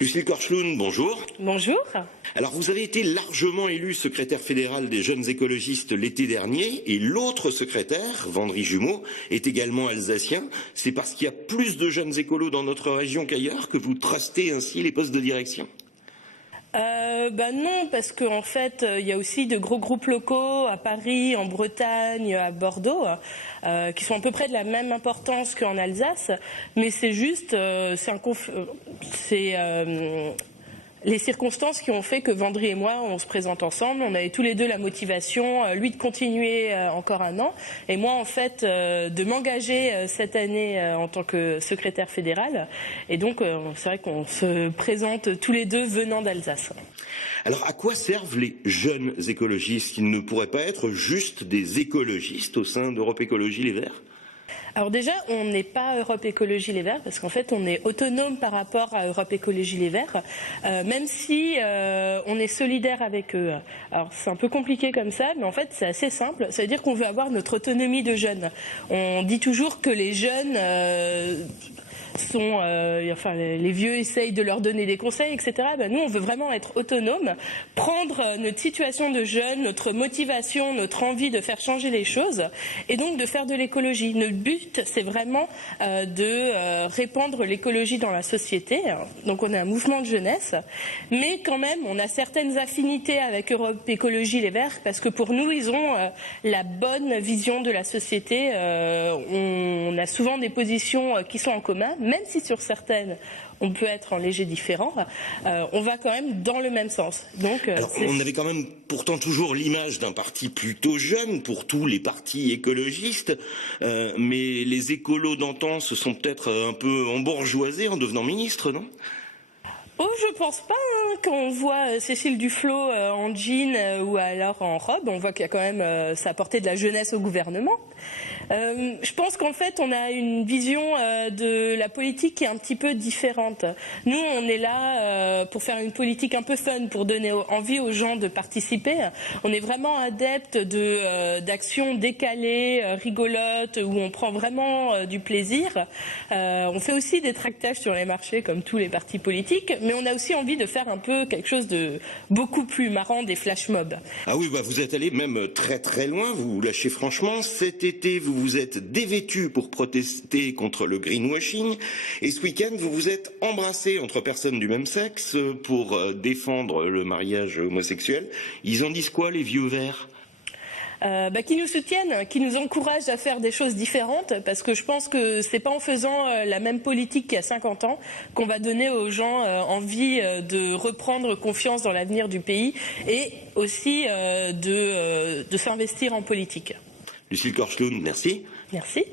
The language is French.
Lucille Korschlund, bonjour. Bonjour. Alors vous avez été largement élu secrétaire fédéral des jeunes écologistes l'été dernier et l'autre secrétaire, Vendry Jumeau, est également alsacien. C'est parce qu'il y a plus de jeunes écolos dans notre région qu'ailleurs que vous trustez ainsi les postes de direction? Non, parce qu'en fait, il y a aussi de gros groupes locaux à Paris, en Bretagne, à Bordeaux, qui sont à peu près de la même importance qu'en Alsace. Mais c'est juste, les circonstances qui ont fait que Vendry et moi, on se présente ensemble. On avait tous les deux la motivation, lui de continuer encore un an, et moi en fait de m'engager cette année en tant que secrétaire fédéral. Et donc c'est vrai qu'on se présente tous les deux venant d'Alsace. Alors à quoi servent les jeunes écologistes? Ils ne pourraient pas être juste des écologistes au sein d'Europe Écologie Les Verts? Alors déjà, on n'est pas Europe Écologie Les Verts, parce qu'en fait, on est autonome par rapport à Europe Écologie Les Verts, même si on est solidaire avec eux. Alors c'est un peu compliqué comme ça, mais en fait, c'est assez simple. Ça veut dire qu'on veut avoir notre autonomie de jeunes. On dit toujours que les jeunes les vieux essayent de leur donner des conseils, etc. Nous, on veut vraiment être autonome, prendre notre situation de jeunes, notre motivation, notre envie de faire changer les choses, et donc de faire de l'écologie. Notre but, c'est vraiment de répandre l'écologie dans la société. Donc, on est un mouvement de jeunesse, mais quand même, on a certaines affinités avec Europe Écologie Les Verts, parce que pour nous, ils ont la bonne vision de la société. On a souvent des positions qui sont en commun, même si sur certaines, on peut être en léger différent, on va quand même dans le même sens. Donc, alors, on avait quand même pourtant toujours l'image d'un parti plutôt jeune pour tous les partis écologistes, mais les écolos d'antan se sont peut-être un peu embourgeoisés en devenant ministres, non ? Oh, je pense pas. Quand on voit Cécile Duflot en jean ou alors en robe, on voit qu'il y a quand même ça apporté de la jeunesse au gouvernement. Je pense qu'en fait, on a une vision de la politique qui est un petit peu différente. Nous, on est là pour faire une politique un peu fun, pour donner envie aux gens de participer. On est vraiment adepte d'actions décalées, rigolotes, où on prend vraiment du plaisir. On fait aussi des tractages sur les marchés, comme tous les partis politiques, mais on a aussi envie de faire un peu quelque chose de beaucoup plus marrant, des flash mobs. Ah oui, vous êtes allé même très très loin, vous vous lâchez franchement. Cet été, vous vous êtes dévêtu pour protester contre le greenwashing, et ce week-end, vous vous êtes embrassé entre personnes du même sexe pour défendre le mariage homosexuel. Ils en disent quoi, les vieux verts ? Qui nous soutiennent, qui nous encouragent à faire des choses différentes, parce que je pense que c'est pas en faisant la même politique qu'il y a 50 ans qu'on va donner aux gens envie de reprendre confiance dans l'avenir du pays et aussi de s'investir en politique. Lucille Korschlund, merci. Merci.